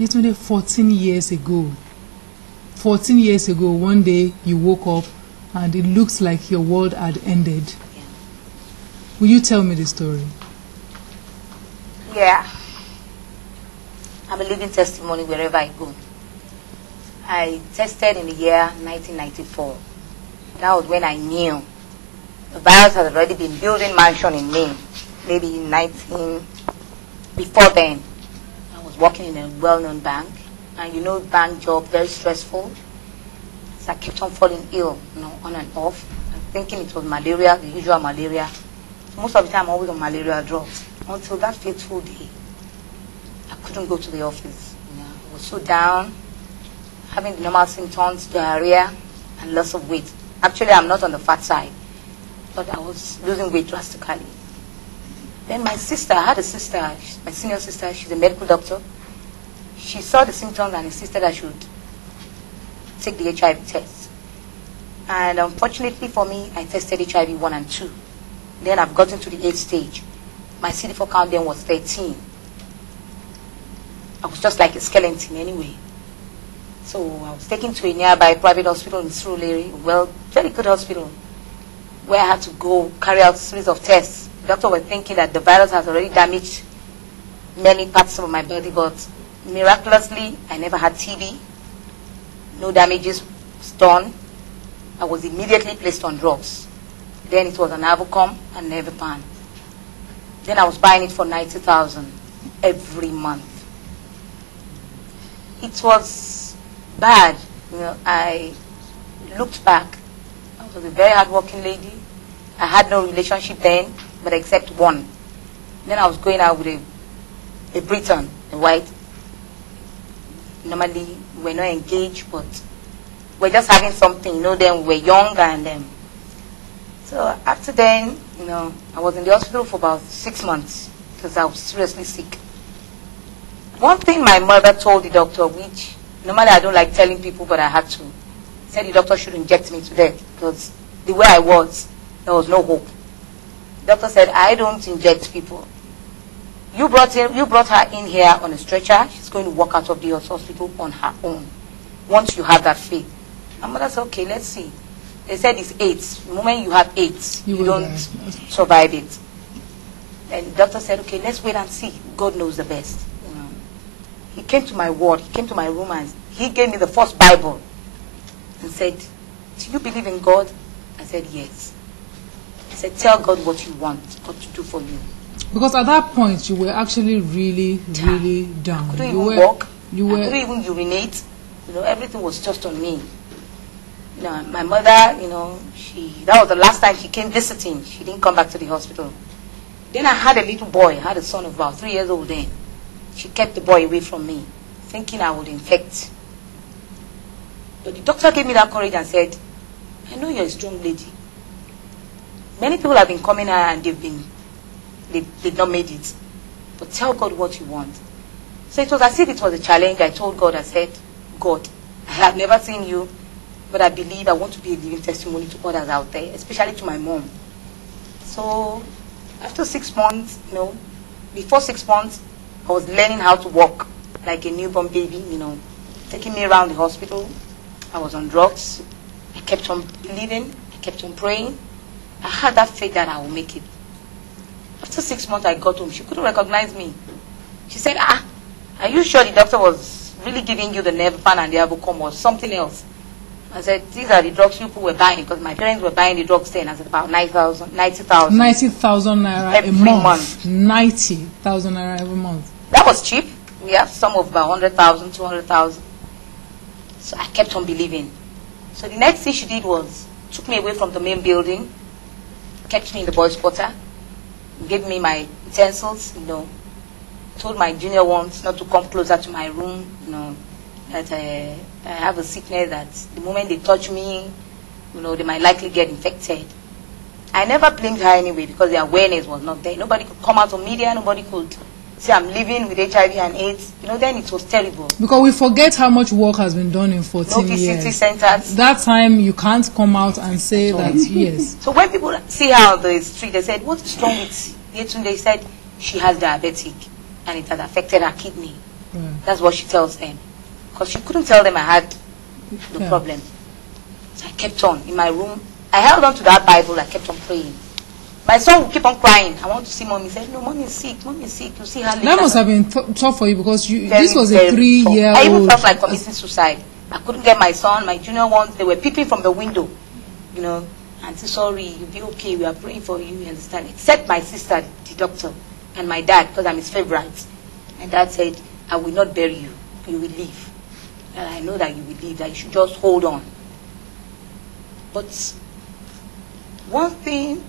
Yetunde, 14 years ago. 14 years ago, one day you woke up and it looks like your world had ended. Yeah. Will you tell me the story? Yeah. I'm a living testimony wherever I go. I tested in the year 1994. That was when I knew the virus had already been building mansion in me. Maybe in before then, I was working in a well-known bank. And you know, bank job, very stressful. So I kept on falling ill, on and off. I'm thinking it was malaria, the usual malaria. Most of the time, I'm always on malaria drugs. Until that fateful day, I couldn't go to the office. I was so down, having the normal symptoms, diarrhea, and loss of weight. Actually, I'm not on the fat side, but I was losing weight drastically. Then my sister, I had a sister, my senior sister, she's a medical doctor. She saw the symptoms and insisted I should take the HIV test. And unfortunately for me, I tested HIV 1 and 2. Then I've gotten to the 8th stage. My CD4 count then was 13. I was just like a skeleton anyway. So I was taken to a nearby private hospital in Surulere, well, very good hospital, where I had to go carry out a series of tests. The doctor was thinking that the virus has already damaged many parts of my body, but miraculously, I never had TB. No damages done. I was immediately placed on drugs. Then it was an Avocom and Nevapan. Then I was buying it for 90,000 every month. It was bad. I looked back. I was a very hardworking lady. I had no relationship then, but except one. Then I was going out with a Briton, a white. Normally, we're not engaged, but we're just having something. Then we were young, and so after then, I was in the hospital for about 6 months because I was seriously sick. One thing my mother told the doctor, which normally I don't like telling people, but I had to, said the doctor should inject me to death because the way I was, there was no hope. The doctor said, I don't inject people. You brought her in here on a stretcher. She's going to walk out of the hospital on her own. Once you have that faith. My mother said, okay, let's see. They said it's AIDS. The moment you have AIDS, you don't survive it. And the doctor said, okay, let's wait and see. God knows the best. He came to my ward. He came to my room and he gave me the first Bible and said, do you believe in God? I said, yes. He said, tell God what you want God to do for you. Because at that point, you were actually really, really down. I couldn't even walk. I couldn't even urinate. Everything was just on me. My mother, that was the last time she came visiting. She didn't come back to the hospital. Then I had a little boy. I had a son of about 3 years old then. She kept the boy away from me, thinking I would infect. But the doctor gave me that courage and said, I know you're a strong lady. Many people have been coming here and they've not made it. But tell God what you want. So it was as if it was a challenge. I told God, I said, God, I have never seen you, but I believe I want to be a living testimony to others out there, especially to my mom. So after 6 months, before 6 months, I was learning how to walk like a newborn baby, taking me around the hospital. I was on drugs. I kept on believing. I kept on praying. I had that faith that I will make it. After 6 months, I got home. She couldn't recognize me. She said, are you sure the doctor was really giving you the Nevapan and the Avocom or something else? I said, these are the drugs people were buying because my parents were buying the drugs then. I said, about 90,000. 90,000 naira every month. 90,000 naira every month. That was cheap. We have some of about 100,000, 200,000. So I kept on believing. So the next thing she did was took me away from the main building, kept me in the boys' quarter, gave me my utensils, told my junior ones not to come closer to my room, that I have a sickness that the moment they touch me, they might likely get infected. I never blamed her anyway because the awareness was not there. Nobody could come out on media, nobody could say I'm living with HIV and AIDS. Then it was terrible. Because we forget how much work has been done in 14 years. No VCT centers. That time you can't come out and say that, yes. So when people see her on the street, they said, what is wrong with Yetunde? They said she has diabetic and it has affected her kidney. Right. That's what she tells them. Because she couldn't tell them I had the Yeah. problem. So I kept on in my room. I held on to that Bible. I kept on praying. My son would keep on crying. I want to see mommy. He said, no, mommy is sick. Mommy is sick. You see her later. That must have been tough for you because this was a Very 3-year-old. I even felt like committing suicide. I couldn't get my son, my junior ones. They were peeping from the window. You know, Auntie, sorry, you'll be okay. We are praying for you. You understand? Except my sister, the doctor, and my dad, because I'm his favorite. And dad said, I will not bury you. You will live. And I know that you will live, that you should just hold on. But one thing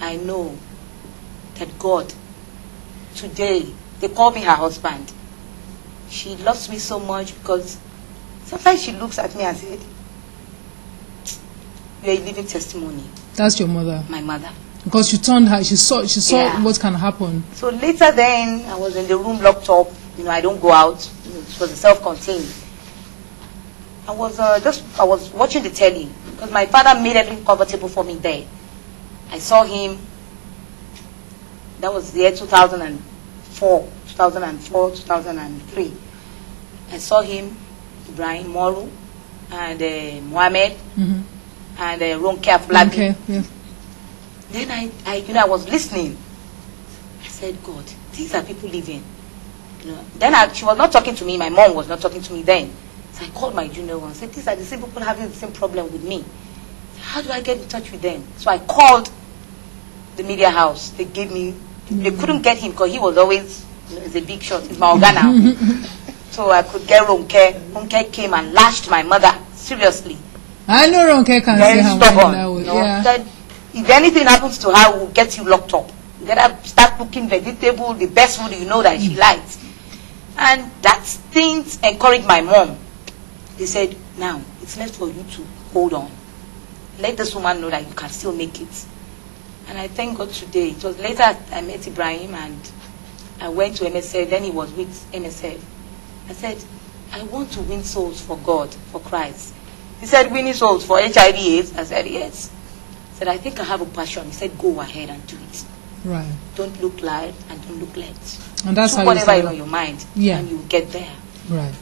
I know, that God, today, they call me her husband. She loves me so much because sometimes she looks at me and said, you're a living testimony. That's your mother. My mother. Because you turned her, she saw Yeah. what can happen. So later then, I was in the room locked up. You know, I don't go out. You know, it was self-contained. I was watching the telly because my father made everything comfortable for me there. I saw him. That was the year 2004, 2003. I saw him, Ibrahim Moru, and Mohammed, and Ronke Afolabi. Okay, yeah. Then I was listening. I said, God, these are people living. You know. Then she was not talking to me. My mom was not talking to me then. So I called my junior one and said, these are the same people having the same problem with me. How do I get in touch with them? So I called the media house. They gave me, they couldn't get him because he was always, you know, he's a big shot. He's my organa. So I could get Ronke. Ronke came and lashed my mother seriously. I know Ronke can Very see her stubborn. that way. You know, Yeah. that if anything happens to her, we'll get you locked up. You gotta start cooking vegetable, the best food you know that she likes. And that things encouraged my mom. They said, now, it's left for you to hold on. Let this woman know that you can still make it. And I thank God today. It was later I met Ibrahim and I went to MSF. Then he was with MSF. I said, I want to win souls for God, for Christ. He said, winning souls for HIV/AIDS. I said, yes. He said, I think I have a passion. He said, go ahead and do it. Right. Don't look right and don't look left. And that's Do how whatever is you on your mind, Yeah. and you get there. Right.